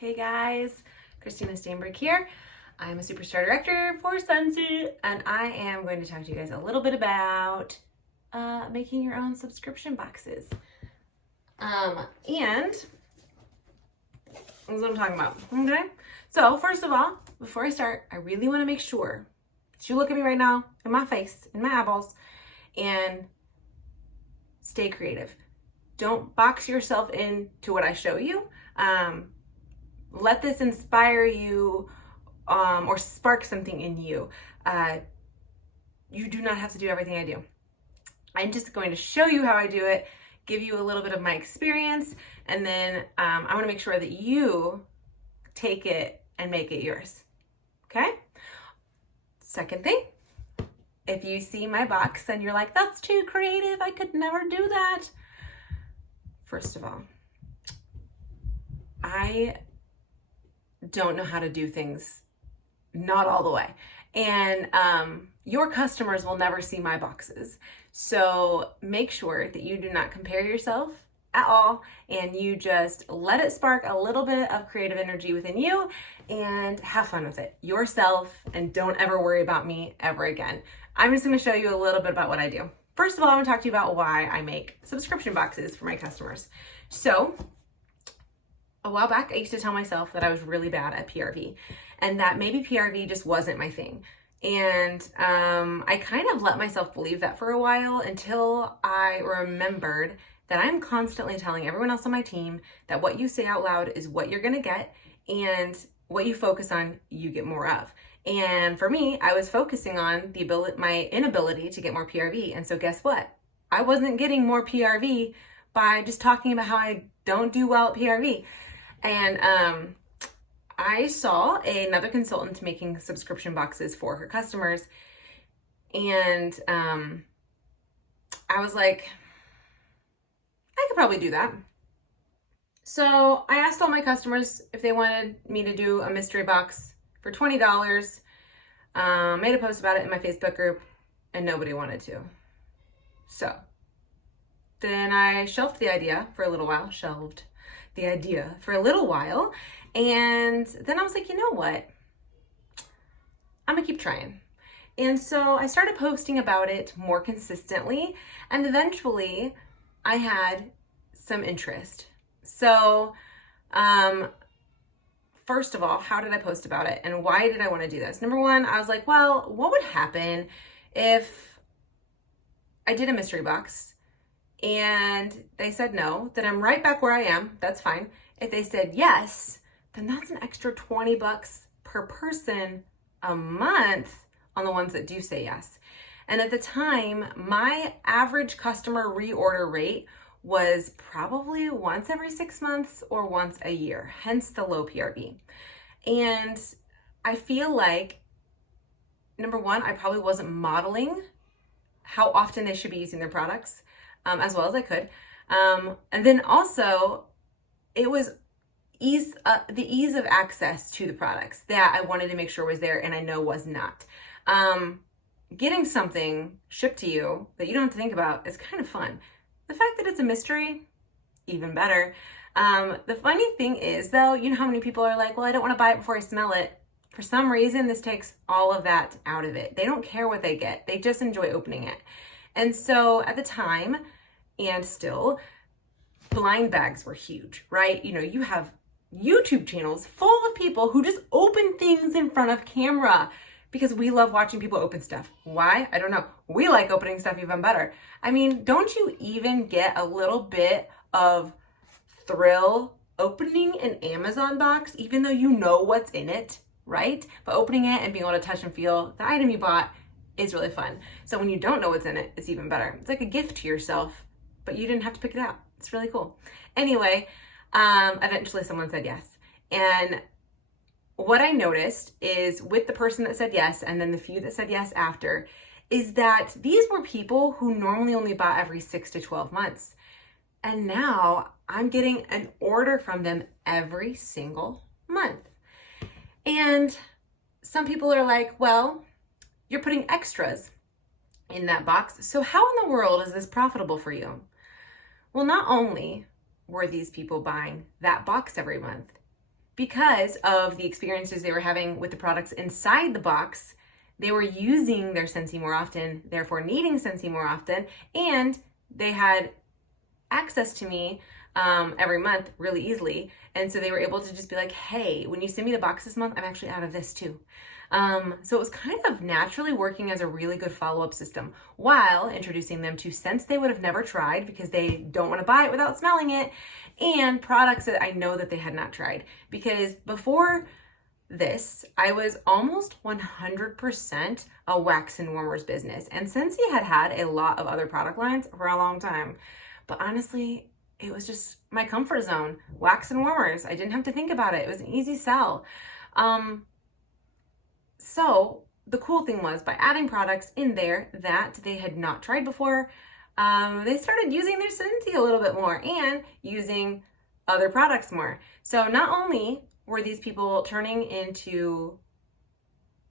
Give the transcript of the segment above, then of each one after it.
Hey guys, Christina Steinberg here. I'm a Superstar Director for Sunset, and I am going to talk to you guys a little bit about making your own subscription boxes. And that's what I'm talking about, okay? So first of all, before I start, I really want to make sure that you look at me right now, in my face, in my eyeballs, and stay creative. Don't box yourself into what I show you. Let this inspire you or spark something in you. You do not have to do everything I do. I'm just going to show you how I do it, give you a little bit of my experience, and then I want to make sure that you take it and make it yours. Okay? Second thing, if you see my box and you're like, that's too creative, I could never do that. First of all, I don't know how to do things not all the way. And your customers will never see my boxes. So make sure that you do not compare yourself at all, and you just let it spark a little bit of creative energy within you and have fun with it yourself, and don't ever worry about me ever again. I'm just gonna show you a little bit about what I do. First of all, I'm gonna talk to you about why I make subscription boxes for my customers. So a while back, I used to tell myself that I was really bad at PRV and that maybe PRV just wasn't my thing. And I kind of let myself believe that for a while until I remembered that I'm constantly telling everyone else on my team that what you say out loud is what you're gonna get, and what you focus on, you get more of. And for me, I was focusing on my inability to get more PRV. And so guess what? I wasn't getting more PRV by just talking about how I don't do well at PRV. And I saw another consultant making subscription boxes for her customers. And I was like, I could probably do that. So I asked all my customers if they wanted me to do a mystery box for $20. Made a post about it in my Facebook group, and nobody wanted to. So then I shelved the idea for a little while, and then I was like, you know what? I'm gonna keep trying. And so I started posting about it more consistently, and eventually I had some interest. So first of all, how did I post about it, and why did I want to do this? Number one, I was like, well, what would happen if I did a mystery box and they said no? Then I'm right back where I am. That's fine. If they said yes, then that's an extra $20 per person a month on the ones that do say yes. And at the time, my average customer reorder rate was probably once every 6 months or once a year, hence the low PRV. And I feel like, number one, I probably wasn't modeling how often they should be using their products as well as I could. And then also, it was the ease of access to the products that I wanted to make sure was there, and I know was not. Getting something shipped to you that you don't have to think about is kind of fun. The fact that it's a mystery, even better. The funny thing is, though, you know how many people are like, well, I don't want to buy it before I smell it. For some reason, this takes all of that out of it. They don't care what they get. They just enjoy opening it. And so at the time, and still, blind bags were huge, right? You know, you have YouTube channels full of people who just open things in front of camera because we love watching people open stuff. Why? I don't know. We like opening stuff even better. I mean, don't you even get a little bit of thrill opening an Amazon box, even though you know what's in it, right? But opening it and being able to touch and feel the item you bought is really fun. So when you don't know what's in it, it's even better. It's like a gift to yourself, but you didn't have to pick it out. It's really cool. Anyway, eventually someone said yes. And what I noticed is, with the person that said yes, and then the few that said yes after, is that these were people who normally only bought every 6 to 12 months. And now I'm getting an order from them every single month. And some people are like, well, you're putting extras in that box. So how in the world is this profitable for you? Well, not only were these people buying that box every month, because of the experiences they were having with the products inside the box, they were using their Scentsy more often, therefore needing Scentsy more often, and they had access to me every month really easily. And so they were able to just be like, hey, when you send me the box this month, I'm actually out of this too. So it was kind of naturally working as a really good follow-up system while introducing them to scents they would have never tried because they don't want to buy it without smelling it, and products that I know that they had not tried. Because before this, I was almost 100% a wax and warmers business. And Scentsy had had a lot of other product lines for a long time. But honestly, it was just my comfort zone. Wax and warmers. I didn't have to think about it. It was an easy sell. So the cool thing was, by adding products in there that they had not tried before, they started using their Scentsy a little bit more and using other products more. So not only were these people turning into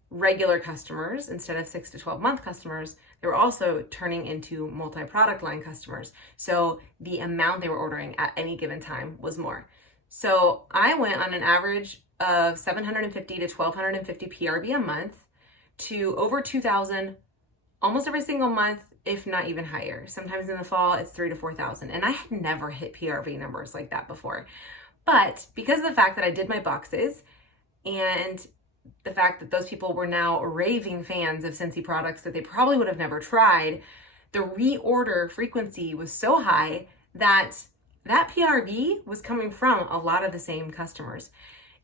regular customers instead of 6 to 12 month customers, they were also turning into multi-product line customers. So the amount they were ordering at any given time was more. So I went on an average of 750 to 1250 PRV a month to over 2,000 almost every single month, if not even higher. Sometimes in the fall, it's 3,000 to 4,000. And I had never hit PRV numbers like that before. But because of the fact that I did my boxes and the fact that those people were now raving fans of Scentsy products that they probably would have never tried, the reorder frequency was so high that that PRV was coming from a lot of the same customers.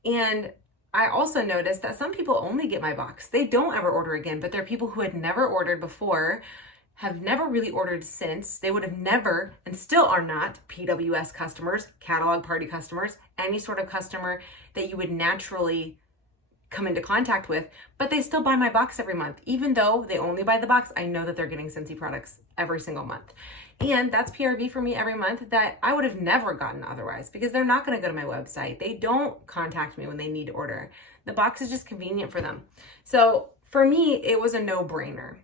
And I also noticed that some people only get my box. They don't ever order again, but they're people who had never ordered before, have never really ordered since. They would have never, and still are not, PWS customers, catalog party customers, any sort of customer that you would naturally come into contact with, but they still buy my box every month. Even though they only buy the box, I know that they're getting Scentsy products every single month. And that's PRV for me every month that I would have never gotten otherwise, because they're not going to go to my website. They don't contact me when they need to order. The box is just convenient for them. So for me, it was a no-brainer.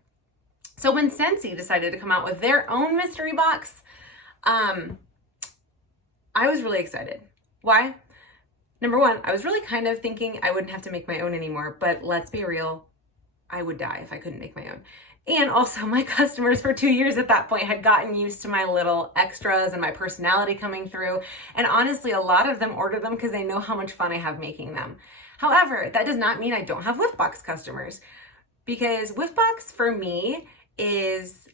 So when Scentsy decided to come out with their own mystery box, I was really excited. Why? Number one, I was really kind of thinking I wouldn't have to make my own anymore, but let's be real, I would die if I couldn't make my own. And also my customers for 2 years at that point had gotten used to my little extras and my personality coming through. And honestly, a lot of them order them because they know how much fun I have making them. However, that does not mean I don't have Whiffbox customers, because Whiffbox for me is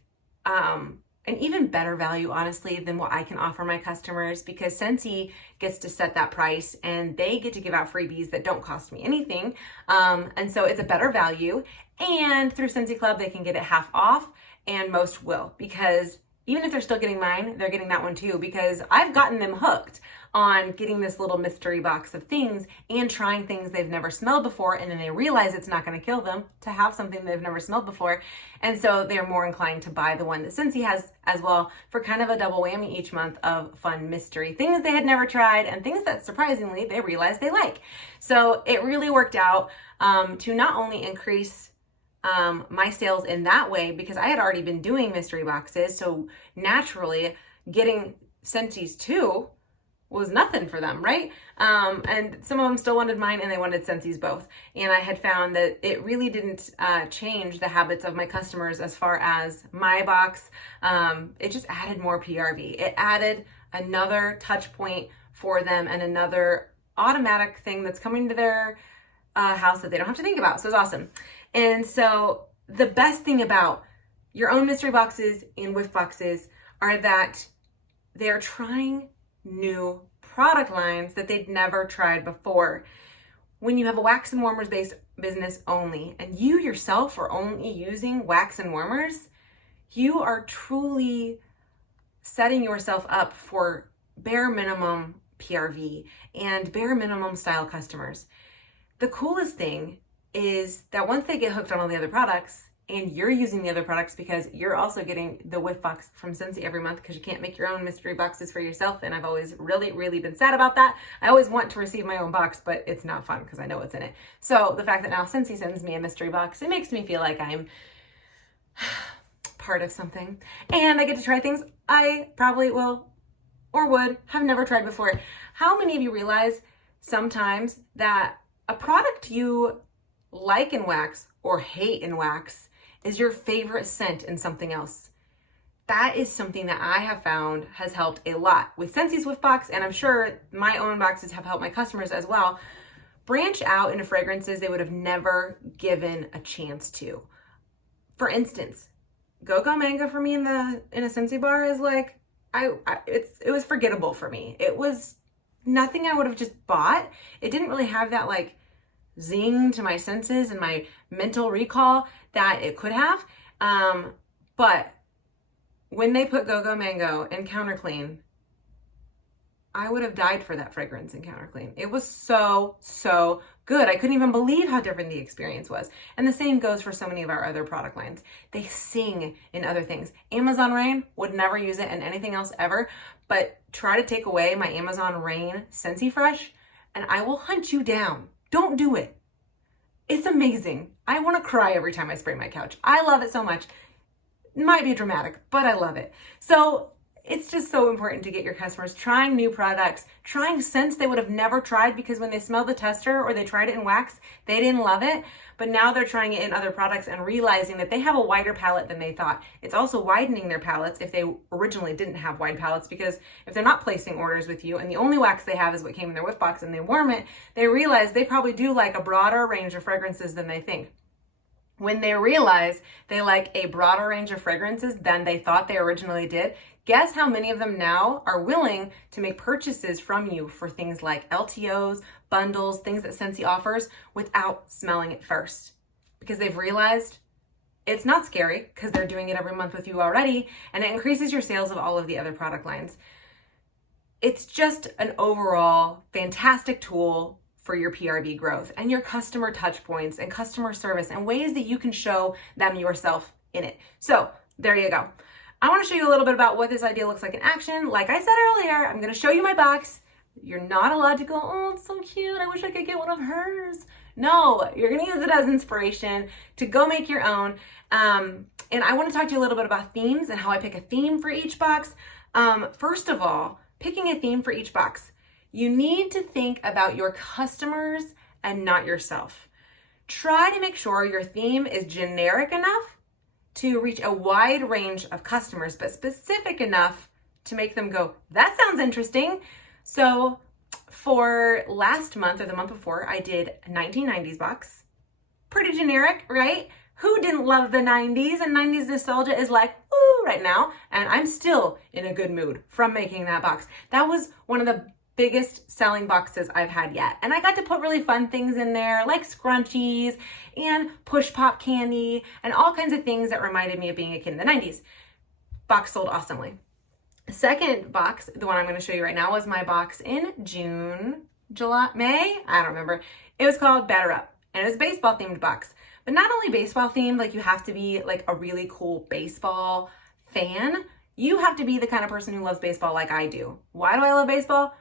an even better value, honestly, than what I can offer my customers, because Scentsy gets to set that price and they get to give out freebies that don't cost me anything. And so it's a better value. And through Scentsy Club, they can get it half off, and most will, because even if they're still getting mine, they're getting that one too, because I've gotten them hooked on getting this little mystery box of things and trying things they've never smelled before, and then they realize it's not going to kill them to have something they've never smelled before, and so they're more inclined to buy the one that Scentsy has as well, for kind of a double whammy each month of fun mystery things they had never tried and things that surprisingly they realize they like. So it really worked out to not only increase my sales in that way, because I had already been doing mystery boxes, so naturally getting Scentsy's too was nothing for them, right? And some of them still wanted mine and they wanted Scentsy's both. And I had found that it really didn't change the habits of my customers as far as my box. It just added more PRV. It added another touch point for them and another automatic thing that's coming to their house that they don't have to think about. So it's awesome. And so the best thing about your own mystery boxes and whiff boxes are that they're trying new product lines that they'd never tried before. When you have a wax and warmers based business only, and you yourself are only using wax and warmers, you are truly setting yourself up for bare minimum PRV and bare minimum style customers. The coolest thing is that once they get hooked on all the other products, and you're using the other products because you're also getting the whiff box from Scentsy every month, because you can't make your own mystery boxes for yourself, and I've always really been sad about that. I always want to receive my own box, but it's not fun because I know what's in it. So the fact that now Scentsy sends me a mystery box, it makes me feel like I'm part of something, and I get to try things I probably will or would have never tried before. How many of you realize sometimes that a product you like in wax or hate in wax is your favorite scent in something else. That is something that I have found has helped a lot with Scentsy Swift Box, and I'm sure my own boxes have helped my customers as well branch out into fragrances they would have never given a chance to. For instance, Go-Go Mango for me in a Scentsy bar is like, it was forgettable for me. It was nothing I would have just bought. It didn't really have that like zing to my senses and my mental recall that it could have. But when they put Go-Go Mango in Counter Clean, I would have died for that fragrance in Counter Clean. It was so, so good. I couldn't even believe how different the experience was. And the same goes for so many of our other product lines. They sing in other things. Amazon Rain, would never use it in anything else ever, but try to take away my Amazon Rain Scentsy Fresh and I will hunt you down. Don't do it. It's amazing. I want to cry every time I spray my couch. I love it so much. It might be dramatic, but I love it. So it's just so important to get your customers trying new products, trying scents they would have never tried because when they smelled the tester or they tried it in wax, they didn't love it. But now they're trying it in other products and realizing that they have a wider palette than they thought. It's also widening their palettes if they originally didn't have wide palettes, because if they're not placing orders with you and the only wax they have is what came in their whiff box and they warm it, they realize they probably do like a broader range of fragrances than they think. When they realize they like a broader range of fragrances than they thought they originally did, guess how many of them now are willing to make purchases from you for things like LTOs, bundles, things that Scentsy offers without smelling it first. Because they've realized it's not scary because they're doing it every month with you already, and it increases your sales of all of the other product lines. It's just an overall fantastic tool for your PRV growth and your customer touch points and customer service and ways that you can show them yourself in it. So there you go. I want to show you a little bit about what this idea looks like in action. Like I said earlier, I'm going to show you my box. You're not allowed to go, oh, it's so cute. I wish I could get one of hers. No, you're going to use it as inspiration to go make your own. And I want to talk to you a little bit about themes and how I pick a theme for each box. First of all, picking a theme for each box. You need to think about your customers and not yourself. Try to make sure your theme is generic enough to reach a wide range of customers, but specific enough to make them go, that sounds interesting. So for last month or the month before, I did a 1990s box. Pretty generic, right? Who didn't love the 90s? And 90s nostalgia is like, woo, right now. And I'm still in a good mood from making that box. That was one of the biggest selling boxes I've had yet. And I got to put really fun things in there like scrunchies and push pop candy and all kinds of things that reminded me of being a kid in the 90s. Box sold awesomely. The second box, the one I'm going to show you right now, was my box in June, July, May? I don't remember. It was called Batter Up, and it was a baseball themed box. But not only baseball themed, like you have to be like a really cool baseball fan. You have to be the kind of person who loves baseball like I do. Why do I love baseball?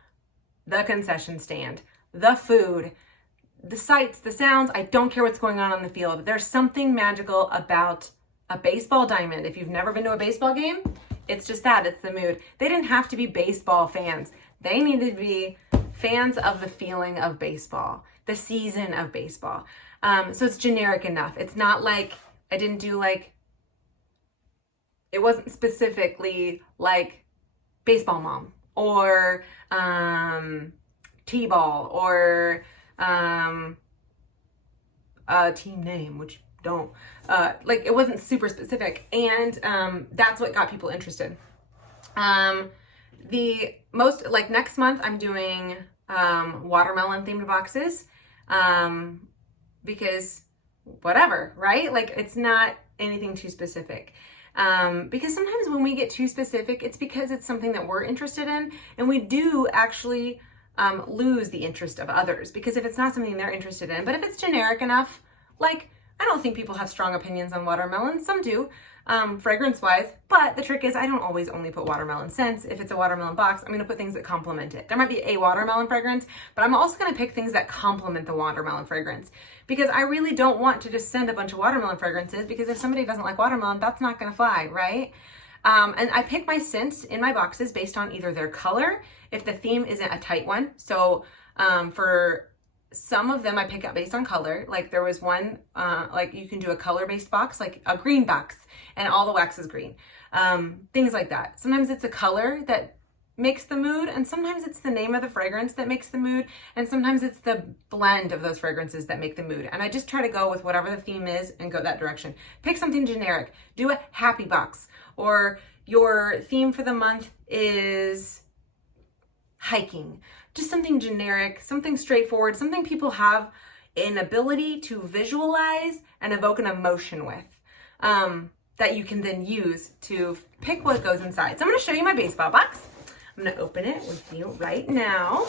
The concession stand, the food, the sights, the sounds. I don't care what's going on the field. There's something magical about a baseball diamond. If you've never been to a baseball game, it's just that, it's the mood. They didn't have to be baseball fans. They needed to be fans of the feeling of baseball, the season of baseball. So it's generic enough. It's not like, I didn't do like, it wasn't specifically like baseball mom or T-ball or a team name, which don't, like it wasn't super specific. And that's what got people interested. The most, like next month, I'm doing watermelon themed boxes because whatever, right? Like it's not anything too specific. Because sometimes when we get too specific, it's because it's something that we're interested in, and we do actually lose the interest of others because if it's not something they're interested in. But if it's generic enough, like I don't think people have strong opinions on watermelon. Some do, fragrance-wise, but the trick is I don't always only put watermelon scents. If it's a watermelon box, I'm gonna put things that complement it. There might be a watermelon fragrance, but I'm also gonna pick things that complement the watermelon fragrance because I really don't want to just send a bunch of watermelon fragrances because if somebody doesn't like watermelon, that's not gonna fly, right? And I pick my scents in my boxes based on either their color, if the theme isn't a tight one. So For some of them I pick out based on color. Like there was one, like you can do a color-based box, like a green box, and all the wax is green. Things like that. Sometimes it's a color that makes the mood, and sometimes it's the name of the fragrance that makes the mood, and sometimes it's the blend of those fragrances that make the mood. And I just try to go with whatever the theme is and go that direction. Pick something generic. Do a happy box, or your theme for the month is hiking. Just something generic, something straightforward, something people have an ability to visualize and evoke an emotion with, that you can then use to pick what goes inside. So I'm gonna show you my baseball box. I'm gonna open it with you right now.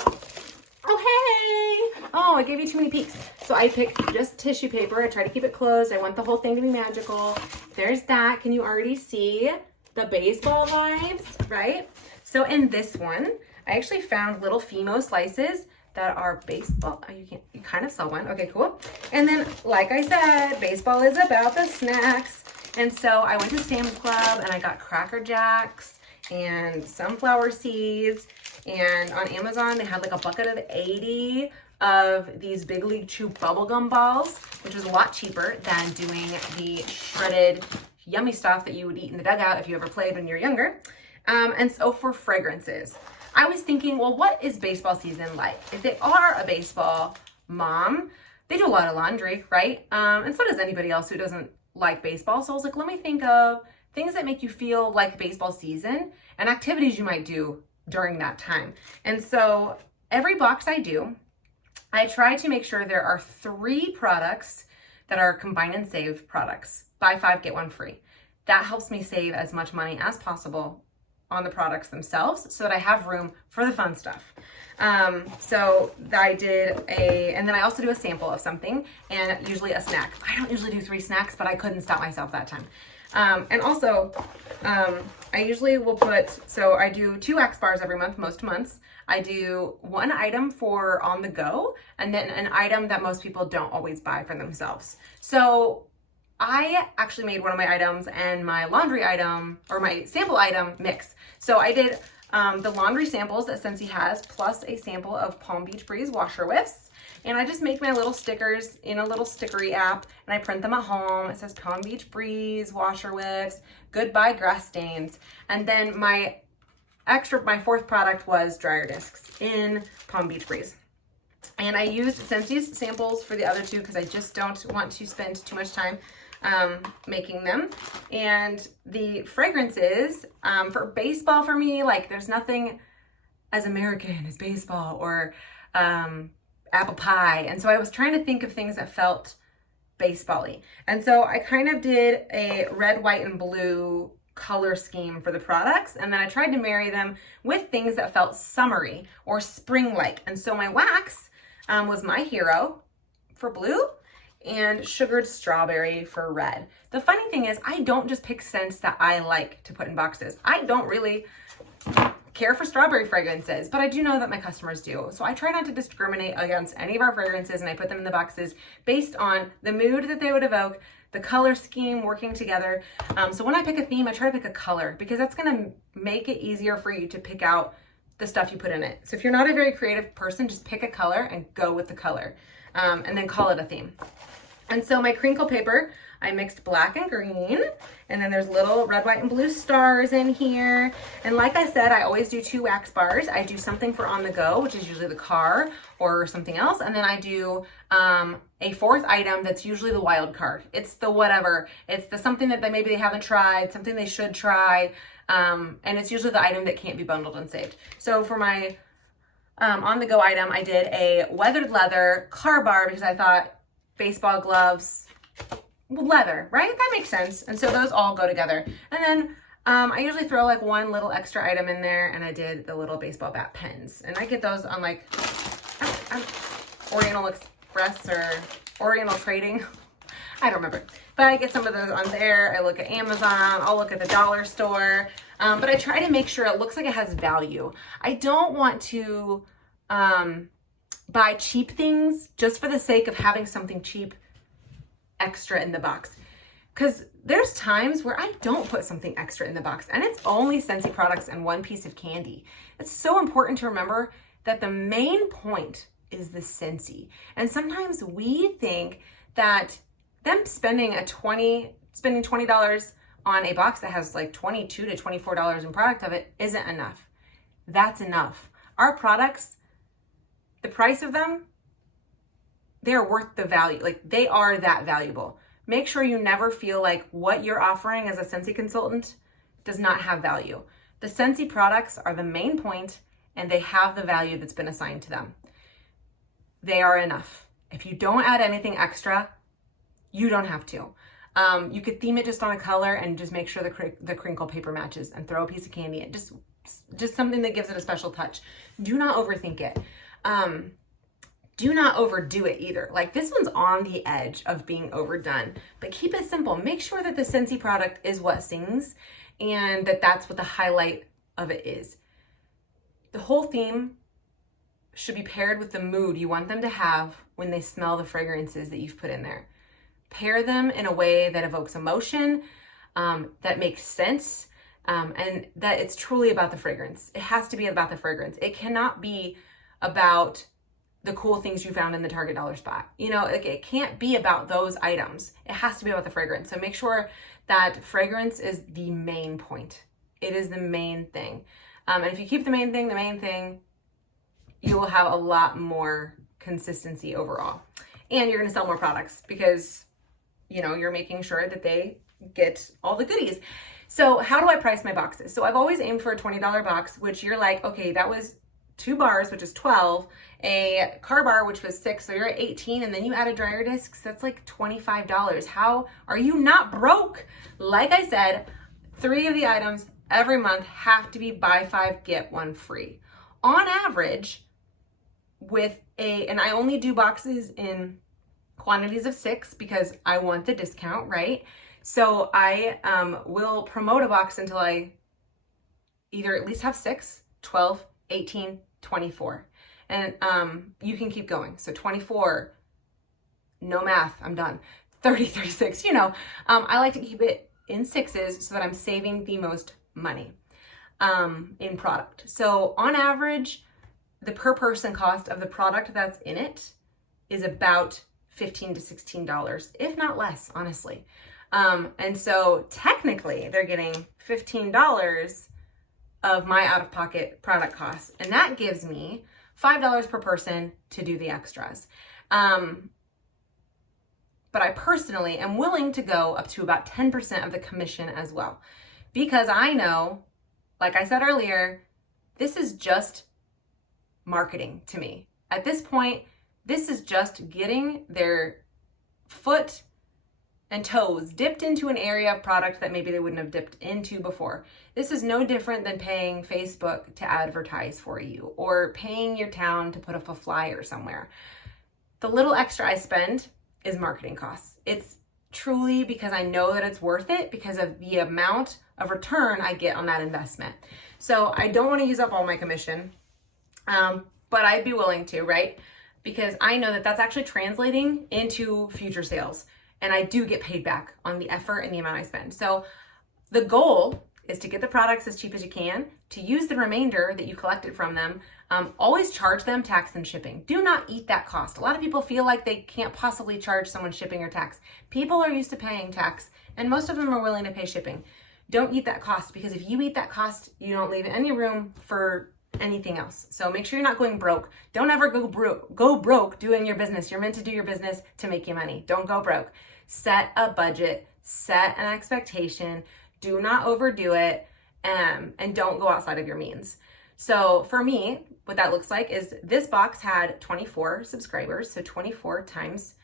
Oh, hey! Oh, I gave you too many peeks. So I picked just tissue paper. I try to keep it closed. I want the whole thing to be magical. There's that. Can you already see the baseball vibes, right? So in this one, I actually found little Fimo slices that are baseball. Oh, you kind of saw one. Okay, cool. And then, like I said, baseball is about the snacks. And so I went to Sam's Club and I got Cracker Jacks and sunflower seeds, and on Amazon they had like a bucket of 80 of these Big League Chew bubblegum balls, which was a lot cheaper than doing the shredded yummy stuff that you would eat in the dugout if you ever played when you're younger. And so for fragrances, I was thinking, well, what is baseball season like? If they are a baseball mom, they do a lot of laundry, right? And so does anybody else who doesn't like baseball. So I was like, let me think of things that make you feel like baseball season and activities you might do during that time. And so every box I do, I try to make sure there are 3 products that are combine and save products. Buy 5, get 1 free. That helps me save as much money as possible on the products themselves so that I have room for the fun stuff. So I did and then I also do a sample of something and usually a snack. I don't usually do 3 snacks, but I couldn't stop myself that time. And also, I usually will so I do 2 wax bars every month, most months. I do 1 item for on the go, and then an item that most people don't always buy for themselves. So I actually made one of my items and my laundry item, or my sample item, mix. So I did the laundry samples that Scentsy has, plus a sample of Palm Beach Breeze washer whiffs. And I just make my little stickers in a little stickery app, and I print them at home. It says Palm Beach Breeze, washer whiffs, goodbye grass stains. And then my 4th product was dryer discs in Palm Beach Breeze. And I used Scentsy's samples for the other 2 because I just don't want to spend too much time making them. And the fragrances, for baseball for me, like there's nothing as American as baseball or apple pie. And so I was trying to think of things that felt baseball-y. And so I kind of did a red, white, and blue color scheme for the products. And then I tried to marry them with things that felt summery or spring-like. And so my wax was My Hero for blue and Sugared Strawberry for red. The funny thing is I don't just pick scents that I like to put in boxes. I don't really care for strawberry fragrances, but I do know that my customers do. So I try not to discriminate against any of our fragrances, and I put them in the boxes based on the mood that they would evoke, the color scheme working together. So when I pick a theme, I try to pick a color because that's gonna make it easier for you to pick out the stuff you put in it. So if you're not a very creative person, just pick a color and go with the color, and then call it a theme. And so my crinkle paper, I mixed black and green, and then there's little red, white, and blue stars in here. And like I said, I always do 2 wax bars. I do something for on the go, which is usually the car or something else. And then I do a 4th item that's usually the wild card. It's the whatever. It's the something that maybe they haven't tried, something they should try. And it's usually the item that can't be bundled and saved. So for my on the go item, I did a weathered leather car bar because I thought baseball gloves, leather, right? That makes sense. And so those all go together. And then I usually throw like 1 little extra item in there, and I did the little baseball bat pens. And I get those on like Oriental Express or Oriental Trading. I don't remember. But I get some of those on there. I look at Amazon. I'll look at the dollar store. But I try to make sure it looks like it has value. I don't want to buy cheap things just for the sake of having something cheap extra in the box. Because there's times where I don't put something extra in the box and it's only Scentsy products and 1 piece of candy. It's so important to remember that the main point is the Scentsy. And sometimes we think that them spending $20 on a box that has like $22 to $24 in product of it isn't enough. That's enough. Our products, the price of them, they're worth the value. Like, they are that valuable. Make sure you never feel like what you're offering as a Scentsy consultant does not have value. The Scentsy products are the main point, and they have the value that's been assigned to them. They are enough. If you don't add anything extra, you don't have to. You could theme it just on a color and just make sure the crinkle paper matches, and throw a piece of candy in. Just something that gives it a special touch. Do not overthink it. Do not overdo it either. Like, this one's on the edge of being overdone, but keep it simple. Make sure that the Scentsy product is what sings, and that's what the highlight of it is. The whole theme should be paired with the mood you want them to have when they smell the fragrances that you've put in there. Pair them in a way that evokes emotion, that makes sense, and that it's truly about the fragrance. It has to be about the fragrance. It cannot be about the cool things you found in the Target dollar spot. You know, it can't be about those items. It has to be about the fragrance. So make sure that fragrance is the main point. It is the main thing. And if you keep the main thing, you will have a lot more consistency overall. And you're gonna sell more products because, you know, you're making sure that they get all the goodies. So how do I price my boxes? So I've always aimed for a $20 box, which you're like, okay, that was 2 bars, which is 12, a car bar, which was 6, so you're at 18, and then you add a dryer disc, so that's like $25. How are you not broke? Like I said, 3 of the items every month have to be buy 5, get 1 free. On average, and I only do boxes in quantities of 6 because I want the discount, right? So I will promote a box until I either at least have 6, 12, 18, 24. And you can keep going. So 24, no math, I'm done. 30, 36, you know. I like to keep it in 6s so that I'm saving the most money in product. So on average, the per person cost of the product that's in it is about $15 to $16, if not less, honestly. And so technically they're getting $15 of my out-of-pocket product costs. And that gives me $5 per person to do the extras. But I personally am willing to go up to about 10% of the commission as well. Because I know, like I said earlier, this is just marketing to me. At this point, this is just getting their foot and toes dipped into an area of product that maybe they wouldn't have dipped into before. This is no different than paying Facebook to advertise for you or paying your town to put up a flyer somewhere. The little extra I spend is marketing costs. It's truly because I know that it's worth it because of the amount of return I get on that investment. So I don't want to use up all my commission, but I'd be willing to, right? Because I know that that's actually translating into future sales. And I do get paid back on the effort and the amount I spend. So the goal is to get the products as cheap as you can, to use the remainder that you collected from them. Always charge them tax and shipping. Do not eat that cost. A lot of people feel like they can't possibly charge someone shipping or tax. People are used to paying tax, and most of them are willing to pay shipping. Don't eat that cost, because if you eat that cost, you don't leave any room for anything else. So make sure you're not going broke. Don't ever go broke doing your business. You're meant to do your business to make you money. Don't go broke. Set a budget, set an expectation, do not overdo it, and don't go outside of your means. So for me, what that looks like is this box had 24 subscribers. So 24 times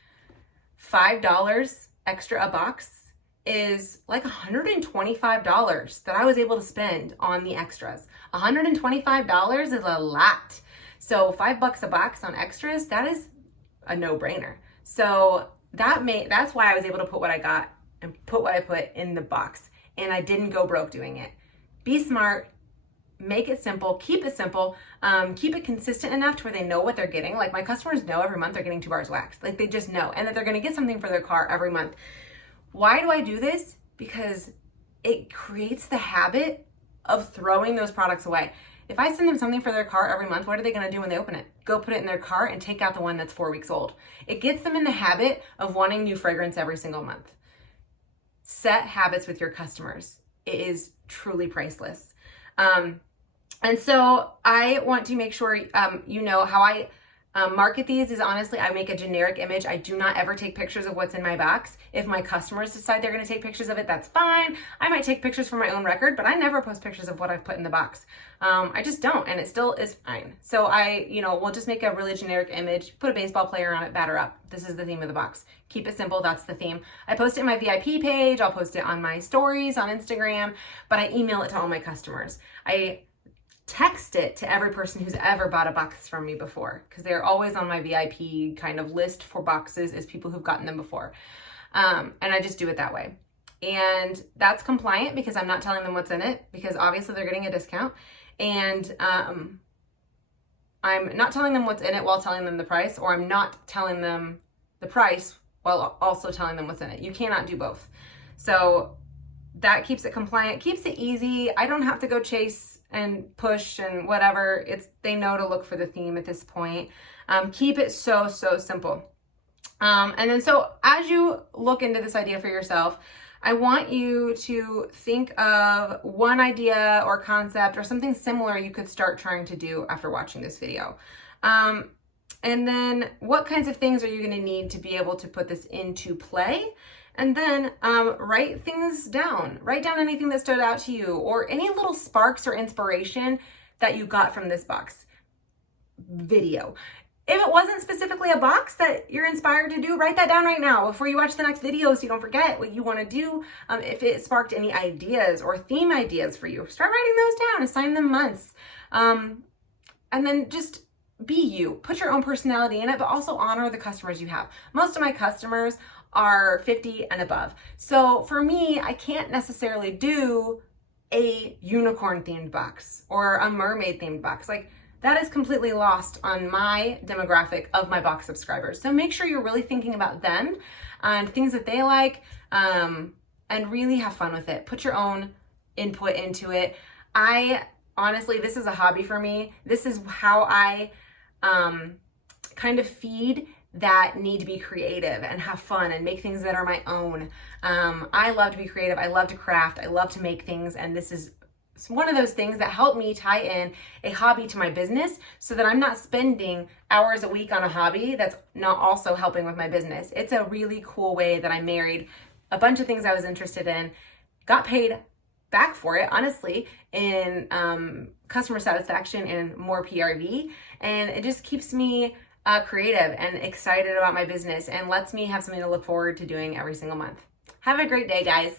$5 extra a box is like $125 that I was able to spend on the extras. $125 is a lot. So $5 a box on extras, that is a no-brainer. So that's why I was able to put what I got and put what I put in the box. And I didn't go broke doing it. Be smart, make it simple, keep it simple, keep it consistent enough to where they know what they're getting. Like, my customers know every month they're getting 2 bars waxed. Like, they just know, and that they're gonna get something for their car every month. Why do I do this? Because it creates the habit of throwing those products away. If I send them something for their car every month, what are they going to do when they open it? Go put it in their car and take out the one that's 4 weeks old. It gets them in the habit of wanting new fragrance every single month. Set habits with your customers. It is truly priceless. And so I want to make sure you know how I market these is honestly, I make a generic image. I do not ever take pictures of what's in my box. If my customers decide they're going to take pictures of it, that's fine. I might take pictures for my own record, but I never post pictures of what I've put in the box. I just don't, and it still is fine. So we'll just make a really generic image, put a baseball player on it, batter up. This is the theme of the box. Keep it simple. That's the theme. I post it in my VIP page. I'll post it on my stories on Instagram, but I email it to all my customers. I text it to every person who's ever bought a box from me before, because they're always on my VIP kind of list for boxes as people who've gotten them before. And I just do it that way. And that's compliant because I'm not telling them what's in it, because obviously they're getting a discount. And I'm not telling them what's in it while telling them the price, or I'm not telling them the price while also telling them what's in it. You cannot do both. So that keeps it compliant, keeps it easy. I don't have to go chase and push and whatever. They know to look for the theme at this point. Keep it so simple. And then so as you look into this idea for yourself, I want you to think of one idea or concept or something similar you could start trying to do after watching this video. And then what kinds of things are you going to need to be able to put this into play? And then write things down. Write down anything that stood out to you, or any little sparks or inspiration that you got from this box video. If it wasn't specifically a box that you're inspired to do, write that down right now before you watch the next video so you don't forget what you want to do. If it sparked any ideas or theme ideas for you, start writing those down, assign them months. And then just be you. Put your own personality in it, but also honor the customers you have. Most of my customers are 50 and above. So for me, I can't necessarily do a unicorn themed box or a mermaid themed box. Like, that is completely lost on my demographic of my box subscribers. So make sure you're really thinking about them and things that they like, and really have fun with it. Put your own input into it. Honestly, this is a hobby for me. This is how I kind of feed that need to be creative and have fun and make things that are my own. I love to be creative. I love to craft. I love to make things. And this is one of those things that help me tie in a hobby to my business so that I'm not spending hours a week on a hobby that's not also helping with my business. It's a really cool way that I married a bunch of things I was interested in, got paid back for it, honestly, in customer satisfaction and more PRV. And it just keeps me creative and excited about my business and lets me have something to look forward to doing every single month. Have a great day, guys.